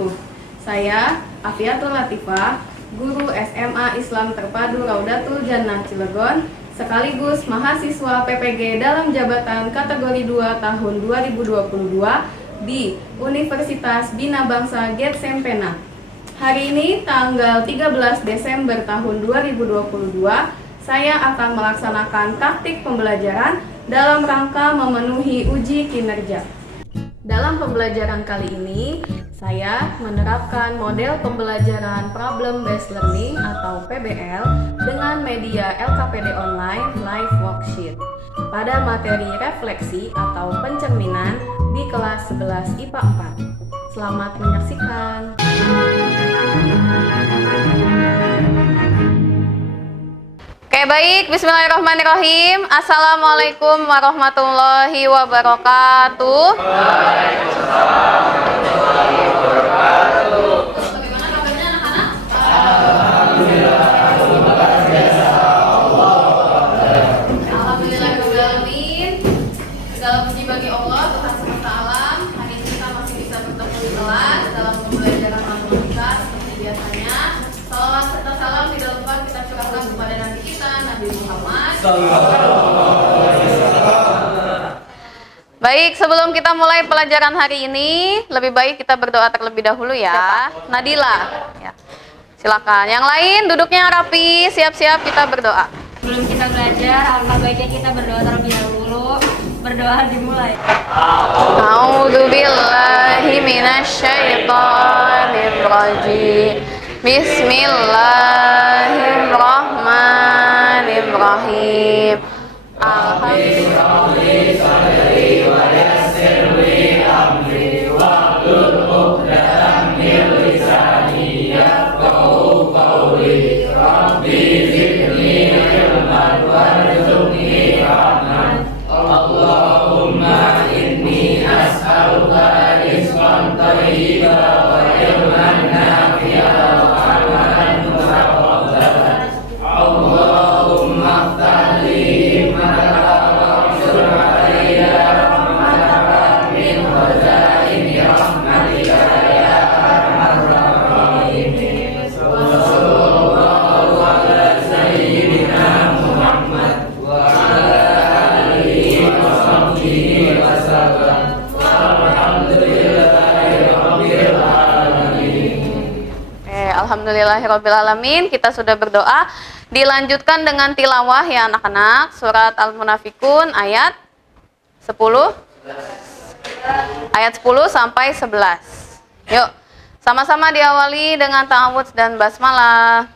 wabarakatuh. Saya Afiatul Latifah, guru SMA Islam Terpadu Raudatul Jannah Cilegon, sekaligus mahasiswa PPG dalam jabatan kategori 2 tahun 2022 di Universitas Bina Bangsa Getsempena. Hari ini tanggal 13 Desember tahun 2022, saya akan melaksanakan taktik pembelajaran dalam rangka memenuhi uji kinerja. Dalam pembelajaran kali ini, saya menerapkan model pembelajaran Problem Based Learning atau PBL dengan media LKPD Online Live Worksheet pada materi refleksi atau pencerminan di kelas 11 IPA 4. Selamat menyaksikan. Oke, baik, bismillahirrahmanirrahim. Assalamualaikum warahmatullahi wabarakatuh. Waalaikumsalam warahmatullahi wabarakatuh. Bagaimana kabarnya anak-anak? Alhamdulillah, luar biasa. Alhamdulillahirrahmanirrahim. Segala puji bagi Allah, Tuhan semesta alam. Hari ini kita masih bisa bertemu di kelas dalam pembelajaran matematika seperti biasanya. Salawat serta salam tidak lupa kita curahkan kepada Nabi kita, Nabi Muhammad. Baik, sebelum kita mulai pelajaran hari ini, lebih baik kita berdoa terlebih dahulu ya. Nadila, ya. Silakan. Yang lain duduknya rapi, siap-siap kita berdoa. Sebelum kita belajar, alangkah baiknya kita berdoa terlebih dahulu. Berdoa dimulai. A'udzubillahi minasyaitonir rajim. Bismillahirrahmanirrahim. Allahumma inni as'aluka rizqan thayyiban wa ilman nafi'an wa amalan mutaqabbalan. Allahumma iftah li hikmataka wanshur 'alayya rahmataka min khazaini rahmatika ya arhamar rahimin. Sallallahu ala sayyidina Muhammad wa ala alihi wa sahbihi wa sallam. Alhamdulillahirabbil alamin. Alhamdulillahirabbil alamin. Kita sudah berdoa. Dilanjutkan dengan tilawah ya anak-anak. Surat Al-Munafikun ayat 10. Ayat 10 sampai 11. Yuk, sama-sama diawali dengan ta'awudz dan basmalah.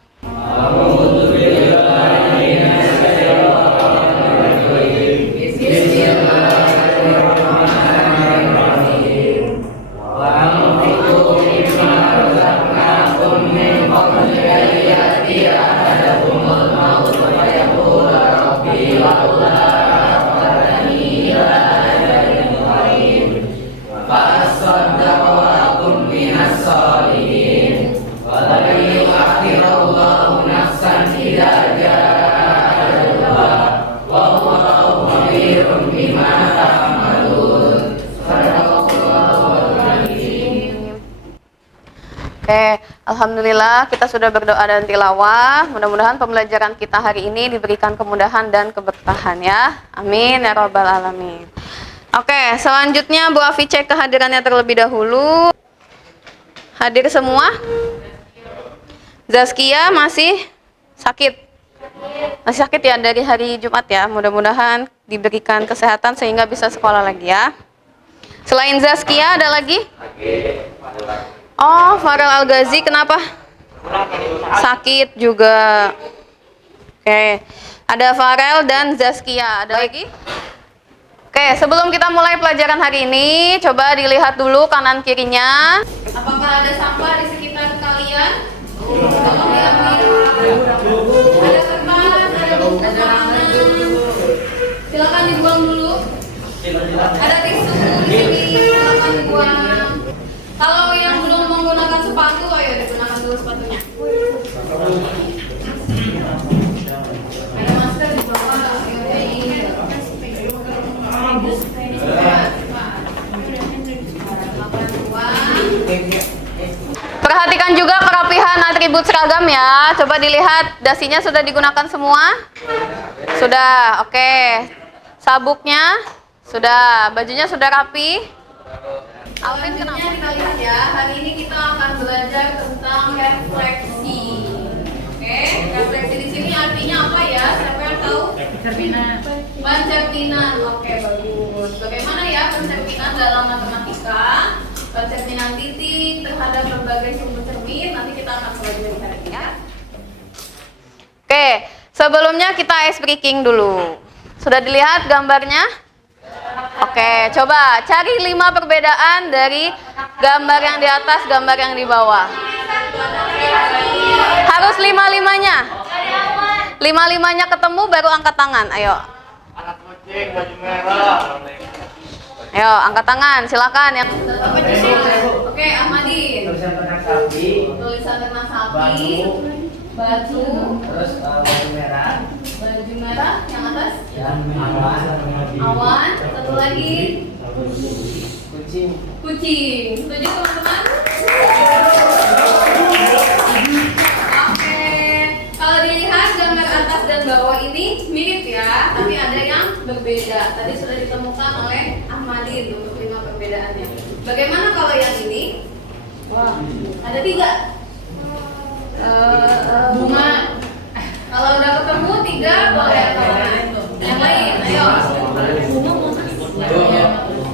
Oke, alhamdulillah kita sudah berdoa dan tilawah. Mudah-mudahan pembelajaran kita hari ini diberikan kemudahan dan keberkahan ya. Amin ya rabbal alamin. Oke, selanjutnya Bu Afi cek kehadirannya terlebih dahulu. Hadir semua? Zaskia masih sakit? Masih sakit ya dari hari Jumat ya. Mudah-mudahan diberikan kesehatan sehingga bisa sekolah lagi ya. Selain Zaskia ada lagi? Oh, Farel Al-Ghazi kenapa? Sakit juga. Oke, ada Farel dan Zaskia. Ada lagi? Oke, sebelum kita mulai pelajaran hari ini, coba dilihat dulu kanan kirinya. Apakah ada sampah di sekitar kalian? Tolong diambil. Ada kertas, ada buku makanan. Silakan dibuang dulu. Ada tisu di sini, silakan dibuang. Kalau yang belum menggunakan sepatu, ayo digunakan dulu sepatunya. Ada masker di bawah. atribut seragam ya. Coba dilihat dasinya sudah digunakan semua? Sudah, oke. Sabuknya sudah, bajunya sudah rapi. Alvin, kenapa? Kita lihat ya, hari ini kita akan belajar tentang refleksi. Oke, refleksi di sini artinya apa ya? Siapa yang tahu? Cerminan. Pencerminan. Oke, bagus. Bagaimana ya pencerminan dalam matematika? Pencerminan titik terhadap berbagai sumber cermin. Nanti kita akan pelajari hari ini ya. Oke, sebelumnya kita ice breaking dulu. Sudah dilihat gambarnya? Oke, coba cari 5 perbedaan dari gambar yang di atas, gambar yang di bawah. Harus 5-5-nya. 5-5-nya ketemu baru angkat tangan. Ayo. Anak kucing baju merah. Ayo, angkat tangan. Silakan yang Oke, Ahmadin. Tulisan ternak sapi. Tulisan ternak sapi. Batu. Terus baju merah. Baju merah yang atas. Dan awan. Awan. Satu lagi. Kucing. Kucing. Setuju teman-teman? Oke. Kalau dilihat gambar atas dan bawah ini mirip ya, tapi ada yang berbeda. Tadi sudah ditemukan oleh Ahmadin untuk 5 perbedaannya. Bagaimana kalau yang ini? Wah, ada 3. Bunga. Kalau udah ketemu 3 boleh tangan. Yang lain, ayo.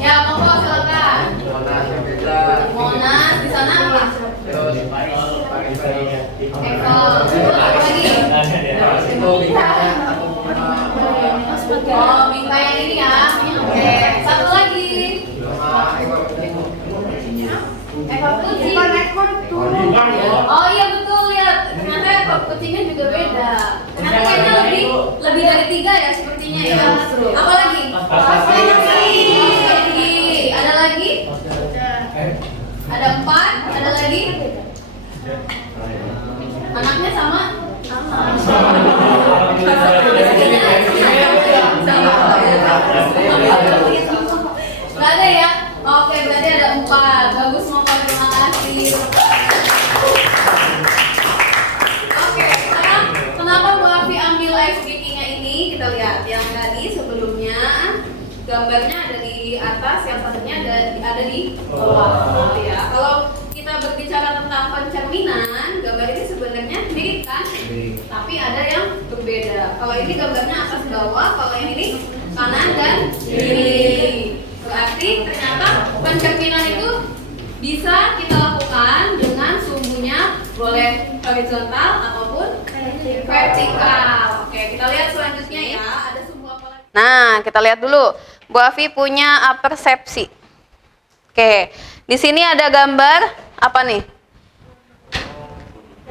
Ya, monggo silakan. Monas di sana apa? Eko. Apa lagi? Oh, Mingka yang ini ya. Oke, satu lagi. Ekor kucing. Oh iya betul, lihat. Ternyata ekor kucingnya juga beda. Ternyata kayaknya lebih dari 3 ya sepertinya ya. Apa lagi? Ada lagi? Ada 4? Ada lagi? Anaknya sama? Gak ada ya? Oke, berarti ada 4. Bagus, mau terima kasih. Oke, sekarang kenapa Bu Afi ambil ice breaking-nya ini? Kita lihat yang tadi sebelumnya gambarnya ada di atas, yang satunya ada di bawah. Ya, kalau kita berbicara tentang pencerminan, gambar ini sebenarnya mirip kan? Tapi ada yang berbeda. Kalau ini gambarnya atas bawah, kalau yang ini kanan dan kiri. Berarti ternyata pencerminan itu bisa kita lakukan dengan sumbunya boleh horizontal ataupun vertikal. Oke, kita lihat selanjutnya ya. Ada sumbu apa lagi? Nah, kita lihat dulu. Bu Afi punya persepsi. Oke, di sini ada gambar apa nih?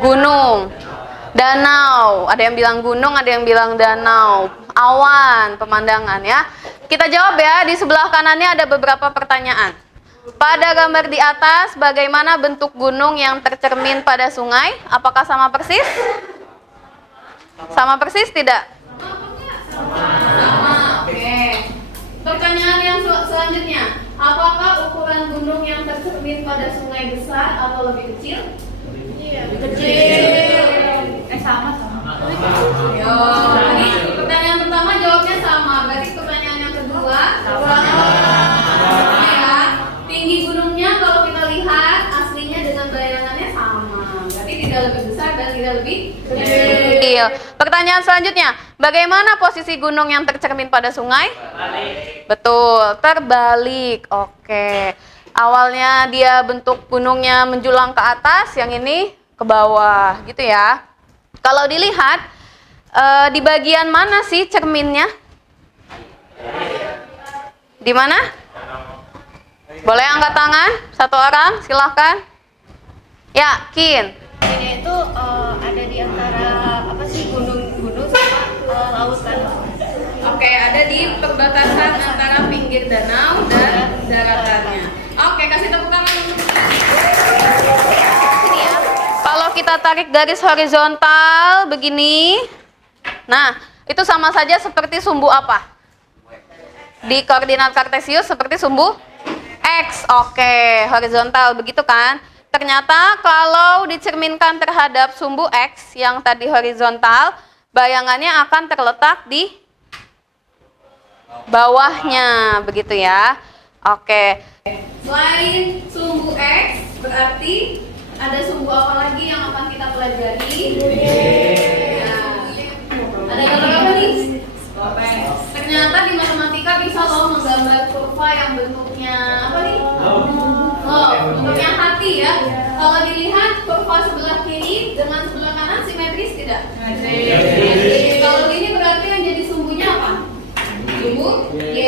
Gunung, danau. Ada yang bilang gunung, ada yang bilang danau. Awan, pemandangan ya. Kita jawab ya, di sebelah kanannya ada beberapa pertanyaan. Pada gambar di atas, bagaimana bentuk gunung yang tercermin pada sungai? Apakah sama persis? Sama persis tidak? Sama, oke. Pertanyaan yang selanjutnya, apakah ukuran gunung yang tercermin pada sungai besar atau lebih kecil? Iya, kecil. Sama. Yo, ini pertanyaan pertama jawabnya sama. Berarti pertanyaan yang kedua ya. Tinggi gunungnya kalau kita lihat aslinya dengan bayangannya sama. Berarti tidak lebih besar dan tidak lebih kecil. Pertanyaan selanjutnya, bagaimana posisi gunung yang tercermin pada sungai? Terbalik. Betul, terbalik. Oke. Awalnya dia bentuk gunungnya menjulang ke atas, yang ini ke bawah, gitu ya. Kalau dilihat di bagian mana sih cerminnya? Di mana? Boleh angkat tangan? Satu orang, silahkan. Yakin? Ini itu ada di antara apa sih gunung-gunung sama lautan. Oke, ada di perbatasan antara pinggir danau dan daratannya. Oke, kasih tepuk tangan untuk ini ya. Kalau kita tarik garis horizontal begini, nah itu sama saja seperti sumbu apa? Di koordinat kartesius seperti sumbu X. Oke, horizontal begitu kan? Ternyata kalau dicerminkan terhadap sumbu X yang tadi horizontal, bayangannya akan terletak di bawahnya, begitu ya. Oke. Selain sumbu X, berarti ada sumbu apa lagi yang akan kita pelajari? Nah, ada gambar apa nih? Ternyata di matematika bisa loh menggambar kurva yang bentuknya apa nih? Bentuknya hati ya. Kalau dilihat kurva sebelah kiri dengan sebelah kanan simetris tidak? Simetris. Kalau gini berarti yang jadi sumbunya apa? Sumbu Y.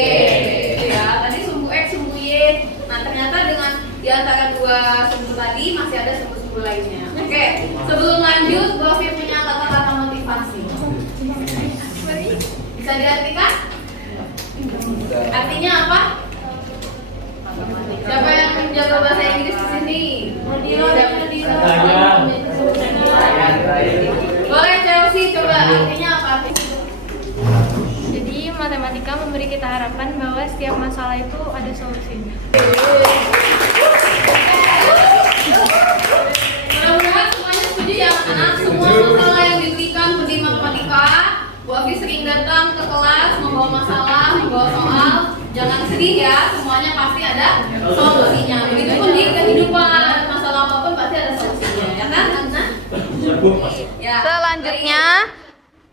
Ya, tadi sumbu X, sumbu Y. Nah, ternyata dengan di antara dua sumbu tadi masih ada sumbu-sumbu lainnya. Oke, sebelum lanjut, Bu Afi punya kata-kata motivasi. Bisa diartikan? Artinya apa? Siapa yang menjaga bahasa Inggris di sini? Boleh Chelsea coba artinya apa? Jadi matematika memberi kita harapan bahwa setiap masalah itu ada solusinya. Mudah-mudahan semuanya setuju ya anak-anak. Semua masalah yang diberikan di matematika, Bu Afi sering datang ke kelas membawa masalah, membawa soal. Jangan sedih ya, semuanya pasti ada solusinya. Begitupun di kehidupan, masalah apapun pasti ada solusinya, ya kan? Ya. Selanjutnya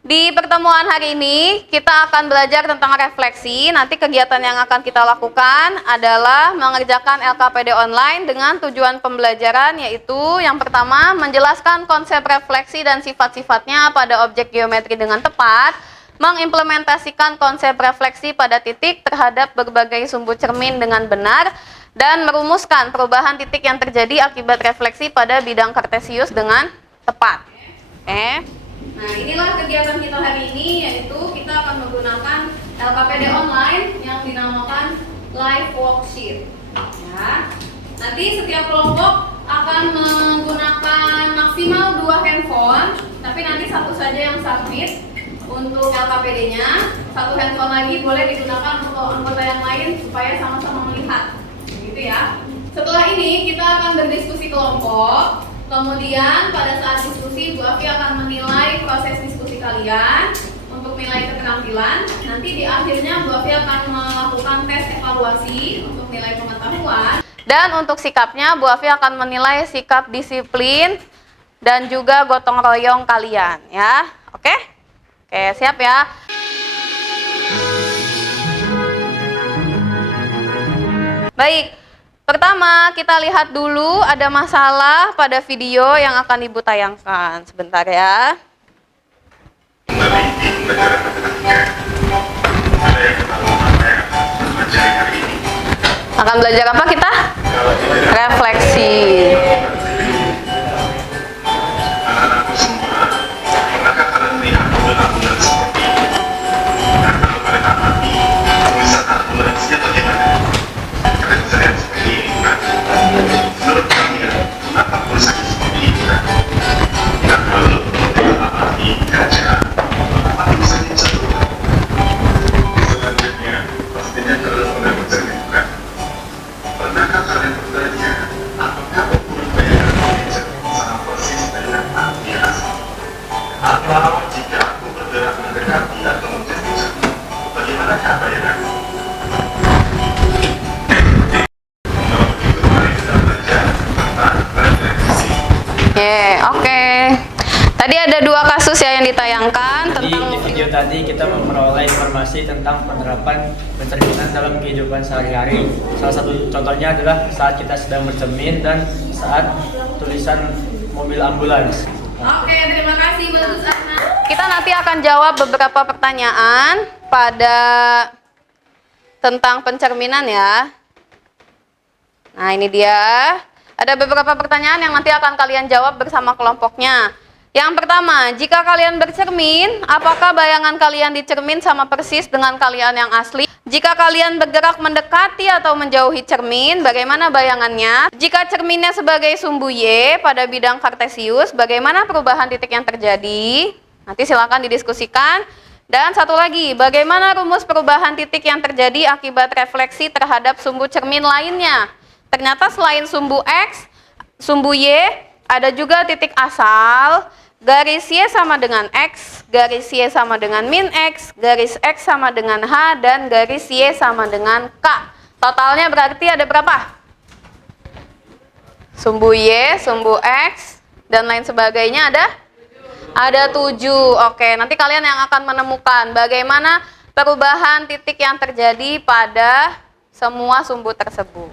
di pertemuan hari ini kita akan belajar tentang refleksi. Nanti kegiatan yang akan kita lakukan adalah mengerjakan LKPD online dengan tujuan pembelajaran, yaitu yang pertama menjelaskan konsep refleksi dan sifat-sifatnya pada objek geometri dengan tepat, mengimplementasikan konsep refleksi pada titik terhadap berbagai sumbu cermin dengan benar, dan merumuskan perubahan titik yang terjadi akibat refleksi pada bidang kartesius dengan tepat. Oke. Nah, inilah kegiatan kita hari ini, yaitu kita akan menggunakan LKPD online yang dinamakan live worksheet. Ya. Nanti setiap kelompok akan menggunakan maksimal 2 handphone, tapi nanti satu saja yang submit untuk LKPD-nya. Satu handphone lagi boleh digunakan untuk anggota yang lain supaya sama-sama melihat. Gitu ya. Setelah ini kita akan berdiskusi kelompok. Kemudian pada saat diskusi Bu Afi akan menilai proses diskusi kalian untuk nilai keterampilan. Nanti di akhirnya Bu Afi akan melakukan tes evaluasi untuk nilai pengetahuan. Dan untuk sikapnya Bu Afi akan menilai sikap disiplin dan juga gotong royong kalian ya. Oke? Oke, siap ya. Baik. Pertama, kita lihat dulu ada masalah pada video yang akan Ibu tayangkan. Sebentar ya. Akan belajar apa kita? Refleksi. Anak-anakku semua, pernahkah kalian melihat bulan-bulan seperti ini? Dan kalau kalian amati, wisata bulannya bagaimana? Kalian bisa lihat seperti ini, kan? Menurut kalian, kenapa pulsanya seperti ini, kan? Dan kalau kita amati gajah, kenapa pulsanya jatuh, kan? Selanjutnya, pastinya kalian pernah mencerminkan. Pernahkah kalian bertanya, apakah ukuran bayangan pijat sama persis dengan api asli? Atau jika aku bergerak mendekati atau menjadi bagaimanakah bayanganku? Kalau begitu, mari kita belajar tentang refleksi. Oke. Tadi ada 2 kasus ya yang ditayangkan Jadi tentang di video tadi kita memperoleh informasi tentang penerapan pencerminan dalam kehidupan sehari-hari. Salah satu contohnya adalah saat kita sedang bercermin dan saat tulisan mobil ambulans. Oke, terima kasih Bu Susana. Kita nanti akan jawab beberapa pertanyaan pada tentang pencerminan ya. Nah, ini dia. Ada beberapa pertanyaan yang nanti akan kalian jawab bersama kelompoknya. Yang pertama, jika kalian bercermin, apakah bayangan kalian di cermin sama persis dengan kalian yang asli? Jika kalian bergerak mendekati atau menjauhi cermin, bagaimana bayangannya? Jika cerminnya sebagai sumbu Y pada bidang kartesius, bagaimana perubahan titik yang terjadi? Nanti silakan didiskusikan. Dan satu lagi, bagaimana rumus perubahan titik yang terjadi akibat refleksi terhadap sumbu cermin lainnya? Ternyata selain sumbu X, sumbu Y, ada juga titik asal, garis Y sama dengan X, garis Y sama dengan min X, garis X sama dengan H, dan garis Y sama dengan K. Totalnya berarti ada berapa? Sumbu Y, sumbu X, dan lain sebagainya ada 7. Oke, nanti kalian yang akan menemukan bagaimana perubahan titik yang terjadi pada semua sumbu tersebut.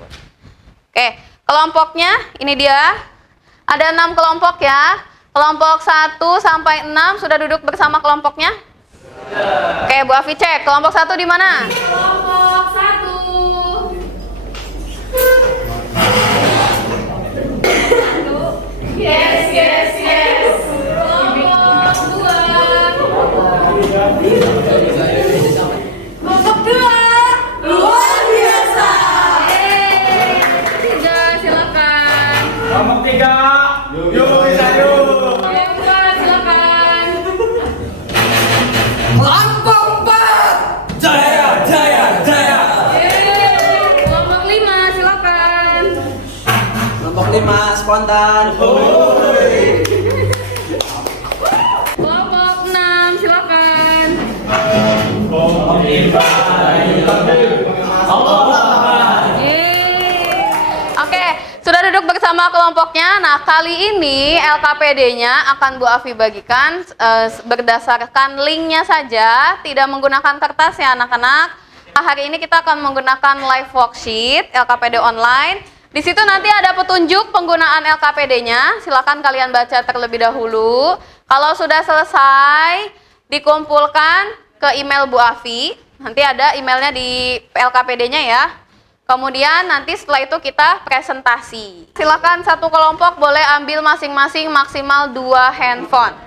Oke, kelompoknya ini dia. Ada 6 kelompok ya. Kelompok 1 sampai 6 sudah duduk bersama kelompoknya? Oke, Bu Afi cek. Kelompok 1 di mana? Kelompok 1. Yes. Kelompok 2. Kelompok 2. Luar biasa. 3, silakan. Kelompok 3. Yuk bisa yuk. Kelompok 4, silakan. Kelompok 4. Jaya. Kelompok 5, silakan. Kelompok 5 spontan. Kelompok 6, silakan. Oke, sudah duduk bersama kelompoknya. Nah, kali ini LKPD-nya akan Bu Afi bagikan berdasarkan linknya saja, tidak menggunakan kertas ya anak-anak. Nah, hari ini kita akan menggunakan live worksheet LKPD online. Di situ nanti ada petunjuk penggunaan LKPD-nya. Silakan kalian baca terlebih dahulu. Kalau sudah selesai, dikumpulkan ke email Bu Afi. Nanti ada emailnya di LKPD-nya ya. Kemudian nanti setelah itu kita presentasi. Silakan satu kelompok boleh ambil masing-masing maksimal 2 handphone.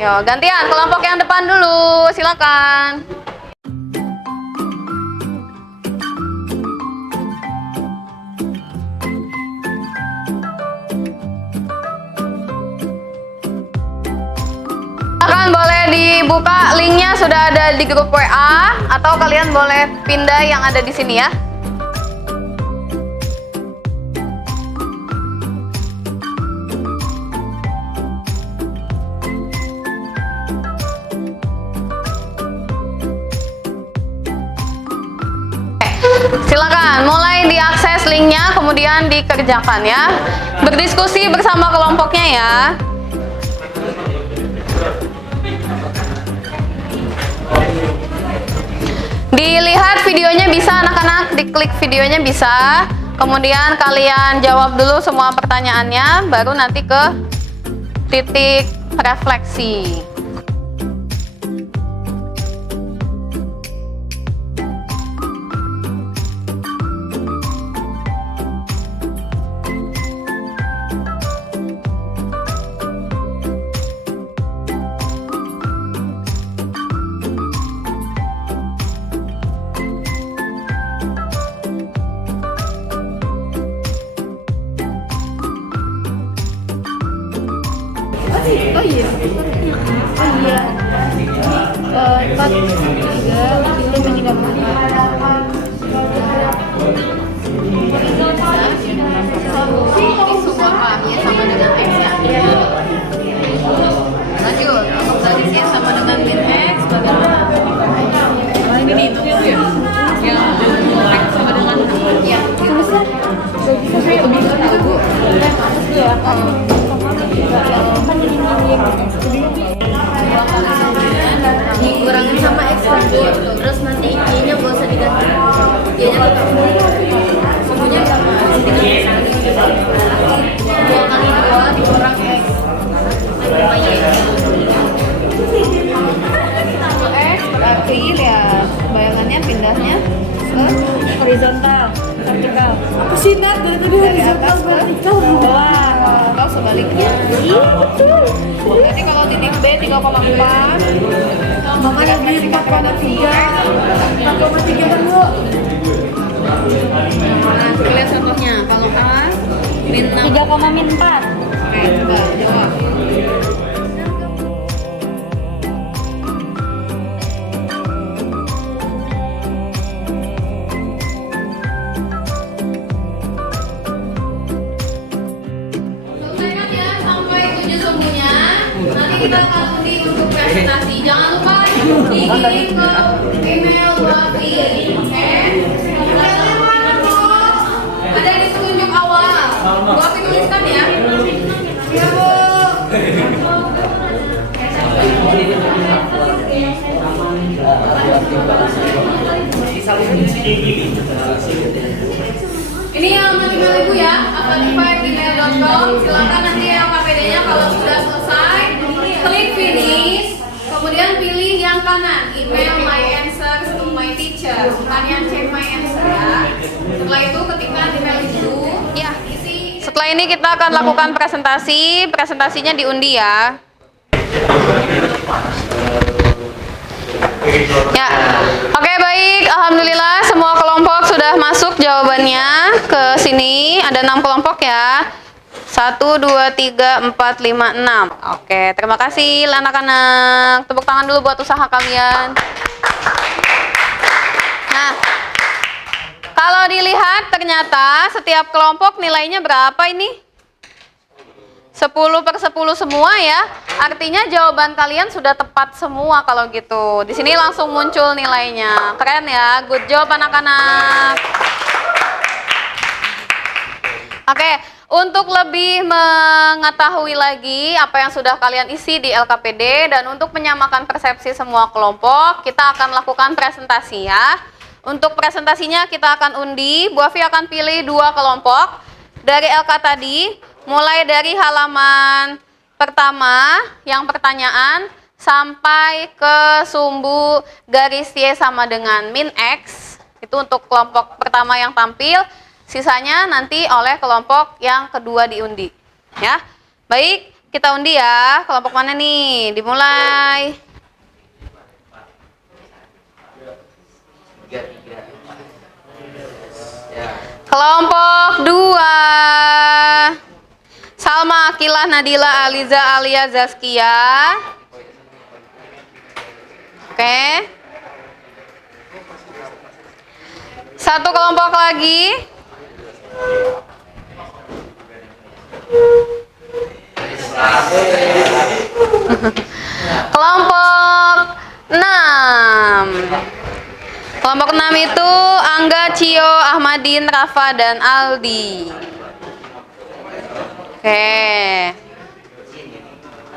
Yo, gantian kelompok yang depan dulu. Silakan. Silakan boleh dibuka linknya, sudah ada di grup WA, atau kalian boleh pindah yang ada di sini ya. Silakan mulai diakses linknya, kemudian dikerjakan ya. Berdiskusi bersama kelompoknya ya. Dilihat videonya bisa anak-anak, diklik videonya bisa. Kemudian kalian jawab dulu semua pertanyaannya, baru nanti ke titik refleksi. Oh iya. 4, 3, 3, Sebuah kami sama dengan X ya. Lanjut, untuk garisnya sama dengan min X, bagaimana? Ini dihitung ya Bu ya? Yang X sama dengan ya. tulisan. Saya lebih tahu Bu. Ya. Dikurangin sama X Bu, terus nanti Y-nya gak usah diganti. Y-nya tetap sumbunya sama dengan X. 2 kali 2 dikurang X sama Y. X berarti ya bayangannya pindahnya ke Horizontal, vertikal. Apa sih Nat? Dari tadi horizontal vertikal bawah. atau sebaliknya. Berarti kalau titik B 3,4, Mama dari 4,3. 4,3 kan Bu? nah lihat contohnya. Kalau A min 6. 3,4. Oke, coba jawab. kita akan undi untuk presentasi. Jangan lupa dikirim ke email Buafi. Oke? Emailnya mana, Bu? Ada di telunjuk awal. Buafi tuliskan ya. Iya, Bu. Ini alamat email Ibu ya, afatifah@gmail.com. Silakan nanti LKPD-nya kalau sudah selesai, klik finish, kemudian pilih yang kanan, email my answers to my teacher, bukan yang check my answer ya. Setelah itu ketikkan email Ibu. Ya, isi. Setelah ini kita akan lakukan presentasi, presentasinya diundi ya. Ya, oke baik, alhamdulillah semua kelompok sudah masuk jawabannya ke sini. Ada 6 kelompok ya. 1, 2, 3, 4, 5, 6. Oke, terima kasih anak-anak. Tepuk tangan dulu buat usaha kalian. Nah, kalau dilihat ternyata setiap kelompok nilainya berapa ini? 10/10 semua ya. Artinya jawaban kalian sudah tepat semua kalau gitu. Di sini langsung muncul nilainya. Keren ya. Good job anak-anak. Oke, untuk lebih mengetahui lagi apa yang sudah kalian isi di LKPD dan untuk menyamakan persepsi semua kelompok, kita akan lakukan presentasi ya. Untuk presentasinya kita akan undi. Bu Afi akan pilih 2 kelompok dari LK tadi. Mulai dari halaman pertama yang pertanyaan sampai ke sumbu garis Y sama dengan min X. Itu untuk kelompok pertama yang tampil, sisanya nanti oleh kelompok yang kedua diundi. Ya, baik, kita undi ya. Kelompok mana nih? Dimulai. Kelompok 2. Salma, Akilah, Nadila, Aliza, Alia, Zaskia. Oke. 1 kelompok lagi. Kelompok 6. Kelompok 6 itu Angga, Cio, Ahmadin, Rafa, dan Aldi. Oke.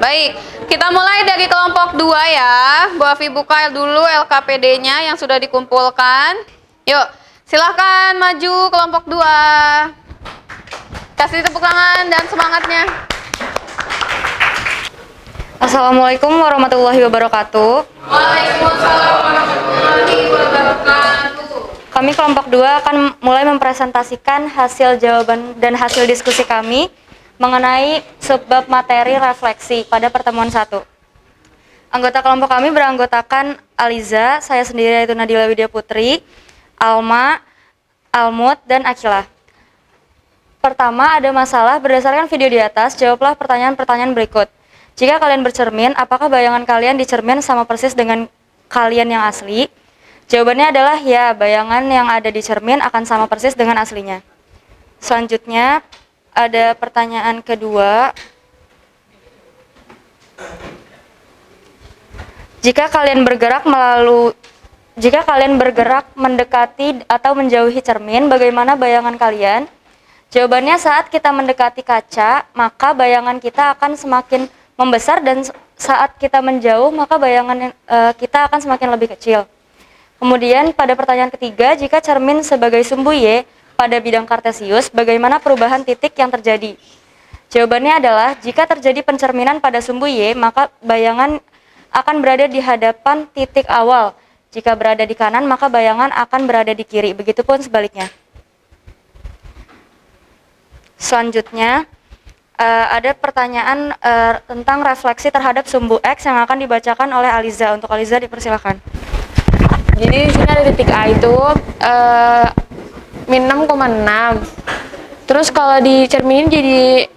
Baik, kita mulai dari kelompok 2 ya. Bu Afi buka dulu LKPD-nya yang sudah dikumpulkan. Yuk, silahkan maju kelompok 2. Kasih tepuk tangan dan semangatnya. Assalamualaikum warahmatullahi wabarakatuh. Waalaikumsalam warahmatullahi wabarakatuh. Kami kelompok 2 akan mulai mempresentasikan hasil jawaban dan hasil diskusi kami mengenai subbab materi refleksi pada pertemuan 1. Anggota kelompok kami beranggotakan Aliza, saya sendiri yaitu Nadila Widya Putri, Alma, Almut, dan Akilah. Pertama, ada masalah berdasarkan video di atas, jawablah pertanyaan-pertanyaan berikut. Jika kalian bercermin, apakah bayangan kalian di cermin sama persis dengan kalian yang asli? Jawabannya adalah ya, bayangan yang ada di cermin akan sama persis dengan aslinya. Selanjutnya, ada pertanyaan kedua. Jika kalian bergerak mendekati atau menjauhi cermin, bagaimana bayangan kalian? Jawabannya saat kita mendekati kaca, maka bayangan kita akan semakin membesar dan saat kita menjauh, maka bayangan kita akan semakin lebih kecil. Kemudian pada pertanyaan ketiga, jika cermin sebagai sumbu Y pada bidang kartesius, bagaimana perubahan titik yang terjadi? Jawabannya adalah, jika terjadi pencerminan pada sumbu Y, maka bayangan akan berada di hadapan titik awal. Jika berada di kanan, maka bayangan akan berada di kiri. Begitupun sebaliknya. Selanjutnya, ada pertanyaan tentang refleksi terhadap sumbu X yang akan dibacakan oleh Aliza. Untuk Aliza dipersilakan. Jadi di sini ada titik A itu min 6,6. Terus kalau dicerminin jadi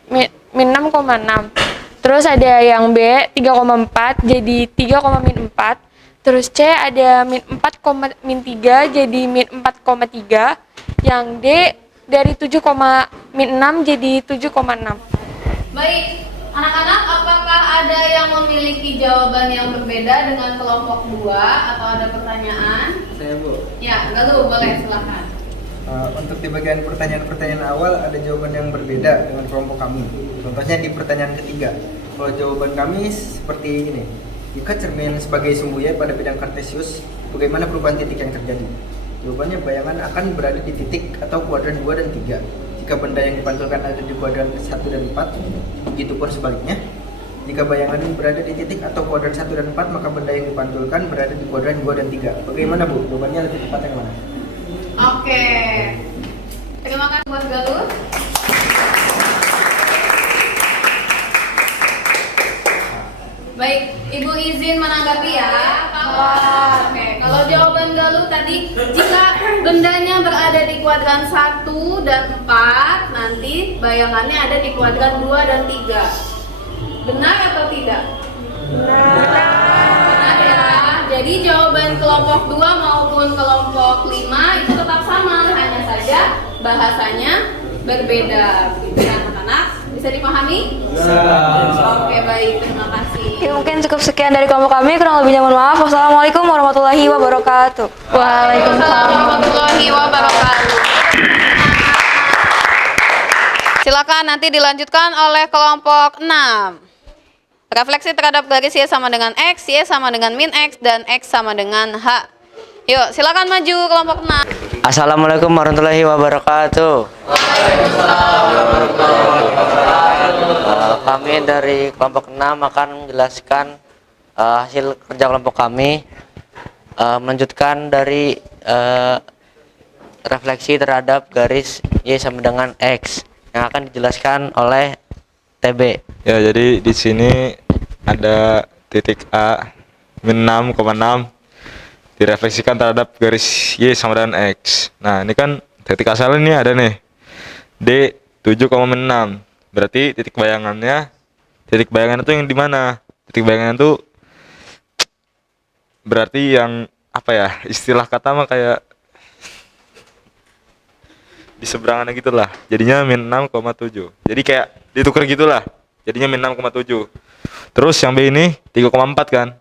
min 6,6. Terus ada yang B 3,4 jadi 3,4. Terus C ada min 4,3 jadi min 4,3. Yang D dari 7,6 jadi 7,6. Baik, Anak-anak, apakah ada yang memiliki jawaban yang berbeda dengan kelompok 2 atau ada pertanyaan? Saya Bu. Ya, Galuh, boleh silakan. Untuk di bagian pertanyaan-pertanyaan awal ada jawaban yang berbeda dengan kelompok kami. Contohnya di pertanyaan ketiga. Kalau jawaban kami seperti ini. Jika cermin sebagai sumbu Y pada bidang kartesius, bagaimana perubahan titik yang terjadi? Jawabannya bayangan akan berada di titik atau kuadran 2 dan 3. Jika benda yang dipantulkan ada di kuadran 1 dan 4, begitupun sebaliknya. Jika bayangan berada di titik atau kuadran 1 dan 4, maka benda yang dipantulkan berada di kuadran 2 dan 3. Bagaimana Bu? Jawabannya lebih tepat yang mana? Oke. Terima kasih buat Galuh. Baik, Ibu izin menanggapi ya. Kalau jawaban Galuh tadi, jika bendanya berada di kuadran 1 dan 4, nanti bayangannya ada di kuadran 2 dan 3. Benar atau tidak? Benar ya. Jadi jawaban kelompok 2 maupun kelompok 5 itu tetap sama, hanya saja bahasanya berbeda. Gitu ya anak-anak? Bisa dipahami? Oke, baik, terima kasih. Oke, mungkin cukup sekian dari kelompok kami. Kurang lebihnya mohon maaf. Wassalamualaikum warahmatullahi wabarakatuh. Waalaikumsalam warahmatullahi wabarakatuh. Silakan nanti dilanjutkan oleh kelompok 6. Refleksi terhadap garis Y sama dengan X, Y sama dengan min X, dan X sama dengan H. Yuk, silakan maju kelompok 6. Assalamualaikum warahmatullahi wabarakatuh. Kami dari kelompok 6 akan menjelaskan hasil kerja kelompok kami, melanjutkan dari refleksi terhadap garis Y sama dengan X yang akan dijelaskan oleh TB. Ya, jadi di sini ada titik A min 6,6 direfleksikan terhadap garis Y sama dengan X. Nah, ini kan titik asal ini ada nih D 7,6. Berarti titik bayangannya itu yang di mana? Titik bayangan itu berarti yang apa ya? Istilah kata mah kayak di seberangannya gitulah. Jadinya min 6,7. Jadi kayak ditukar gitulah. Jadinya min 6,7. Terus yang B ini 3,4 kan.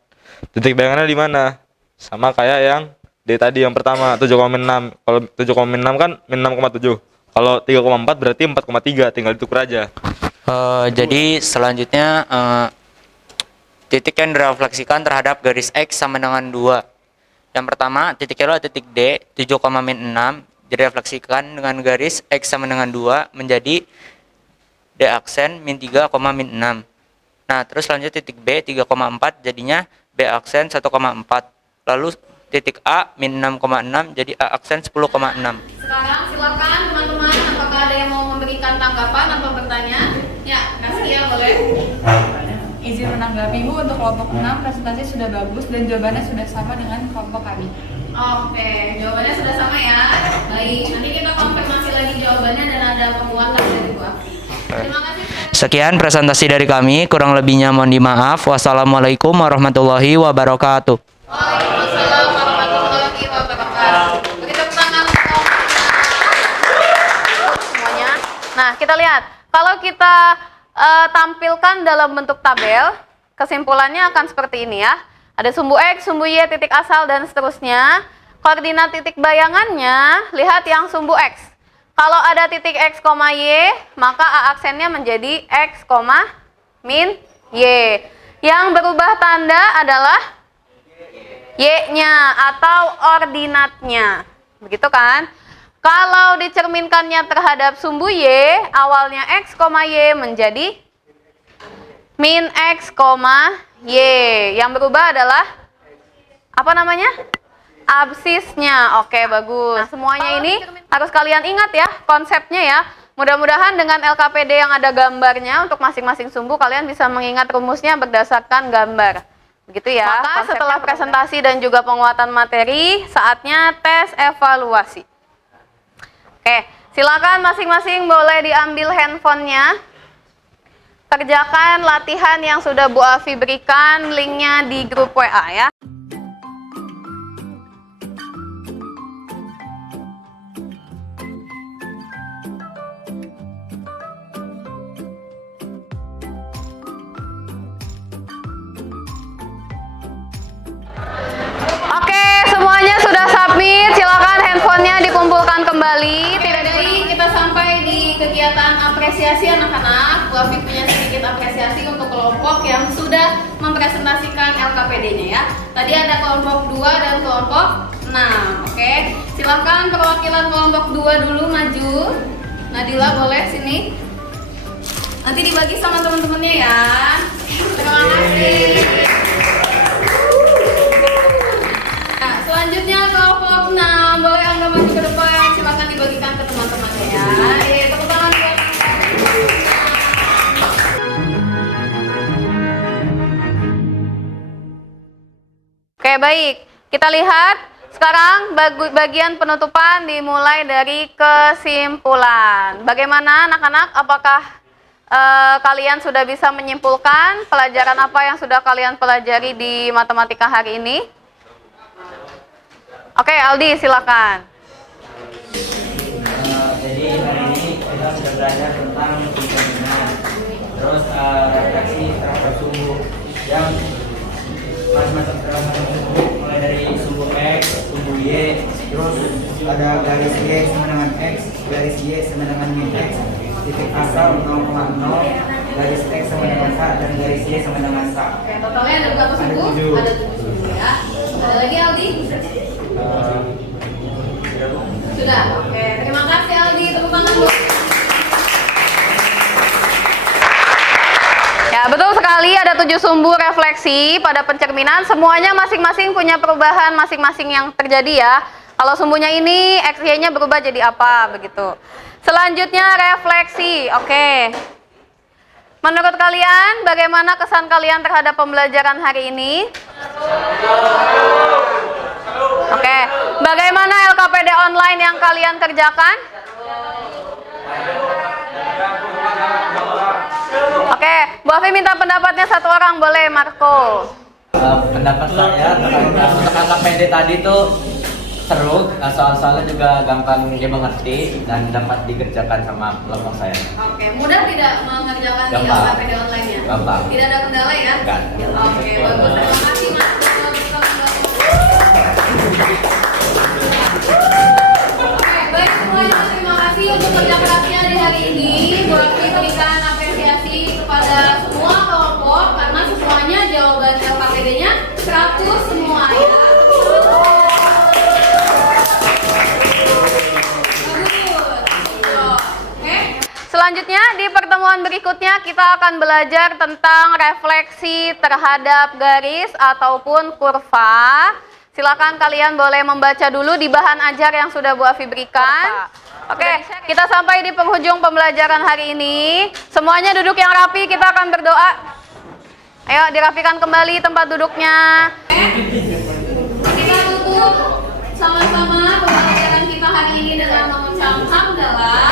Titik bayangannya di mana? Sama kayak yang D tadi yang pertama 7,6. Kalau 7,6 kan min 6,7. Kalau 3,4 berarti 4,3, tinggal ditukar aja. Jadi selanjutnya titik yang direfleksikan terhadap garis X sama dengan 2. Yang pertama titiknya adalah titik D 7,6 direfleksikan dengan garis X sama dengan 2 menjadi D aksen min 3, min 6. Nah, terus lanjut titik B 3,4 jadinya B aksen 1,4. Lalu titik A min 6,6 jadi A aksen 10,6. Sekarang silakan teman-teman, apakah ada yang mau memberikan tanggapan atau bertanya? Ya, kasih ya, boleh. Izin menanggapi Bu, untuk kelompok 6 presentasi sudah bagus dan jawabannya sudah sama dengan kelompok kami. Oke, jawabannya sudah sama ya. Baik, nanti kita konfirmasi lagi jawabannya dan ada penguatan dari Bu Afi. Terima kasih. Sekian presentasi dari kami, kurang lebihnya mohon dimaaf. Wassalamualaikum warahmatullahi wabarakatuh. Waalaikumsalam warahmatullahi wabarakatuh. Beri tepuk tangan untuk semuanya. Nah, kita lihat. Kalau kita tampilkan dalam bentuk tabel, kesimpulannya akan seperti ini ya. Ada sumbu X, sumbu Y, titik asal, dan seterusnya. Koordinat titik bayangannya, lihat yang sumbu X. Kalau ada titik X, Y, maka A aksennya menjadi X, min Y. Yang berubah tanda adalah Y-nya atau ordinatnya. Begitu kan? Kalau dicerminkannya terhadap sumbu Y, awalnya X, Y menjadi min X, Y. Yang berubah adalah apa namanya? Absisnya. Oke, bagus. Nah, semuanya ini harus kalian ingat ya konsepnya ya. Mudah-mudahan dengan LKPD yang ada gambarnya untuk masing-masing sumbu kalian bisa mengingat rumusnya berdasarkan gambar. Begitu ya. Maka setelah presentasi dan juga penguatan materi, saatnya tes evaluasi. Oke, silakan masing-masing boleh diambil handphonenya. Kerjakan latihan yang sudah Bu Afi berikan, linknya di grup WA ya. apresiasi anak-anak. Bu Afi punya sedikit apresiasi untuk kelompok yang sudah mempresentasikan LKPD-nya ya. Tadi ada kelompok 2 dan kelompok 6. Oke, silakan perwakilan kelompok 2 dulu maju. Nadila boleh sini. Nanti dibagi sama teman-temannya ya. Terima kasih. Nah, selanjutnya kelompok 6 boleh Anda maju ke depan. Silakan dibagikan ke teman-temannya ya. Tepuk tangan buat Oke, baik. Kita lihat sekarang bagian penutupan dimulai dari kesimpulan. Bagaimana anak-anak? Apakah kalian sudah bisa menyimpulkan pelajaran apa yang sudah kalian pelajari di matematika hari ini? Oke, Aldi silakan. Jadi hari ini kita sudah belajar tentang determinan, terus refleksi terhadap sumbu yang macam-macam sumbu, mulai dari sumbu X, sumbu Y, terus ada garis Y sama dengan X, garis Y sama dengan min X, titik asal 0,0, garis X sama dengan K, dan garis Y sama dengan K. Oke, totalnya ada berapa sumbu? Ada 7 sumbu ya. Ada lagi Aldi? Sudah. Oke, terima kasih Aldi. Tepuk tangan buat. Ya, betul sekali ada 7 sumbu refleksi pada pencerminan. Semuanya masing-masing punya perubahan masing-masing yang terjadi ya. Kalau sumbunya ini, X, Y-nya berubah jadi apa, begitu. Selanjutnya refleksi. Oke. Menurut kalian, bagaimana kesan kalian terhadap pembelajaran hari ini? Oke. Bagaimana LKPD online yang kalian kerjakan? Oke, Bu Afi minta pendapatnya satu orang, boleh Marco. Pendapat saya untuk LKPD tadi tuh seru, soal-soalnya juga gampang dimengerti dan dapat dikerjakan sama kelompok saya. Oke, mudah tidak mengerjakan di Gampang. LKPD online ya? Gampang. Tidak ada kendala ya? Enggak. Oke, bagus. Terima kasih Mas. Oke, baik semuanya, terima kasih untuk kerja kerasnya di hari ini. Bu Afi berikan apresiasi kepada semua kelompok karena semuanya jawaban LKPD-nya 100 semua ya. Selanjutnya di pertemuan berikutnya kita akan belajar tentang refleksi terhadap garis ataupun kurva. Silakan kalian boleh membaca dulu di bahan ajar yang sudah Bu Afi berikan. Oke, kita sampai di penghujung pembelajaran hari ini. Semuanya duduk yang rapi, kita akan berdoa. Ayo dirapikan kembali tempat duduknya. Kita tutup sama-sama pembelajaran kita hari ini dengan mengucap hamdalah.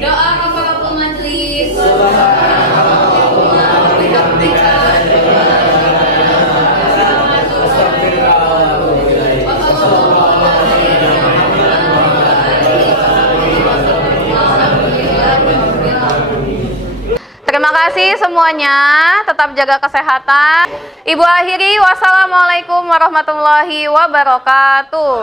Doa kafaratul majlis. Terima kasih semuanya, tetap jaga kesehatan. Ibu akhiri, wassalamualaikum warahmatullahi wabarakatuh.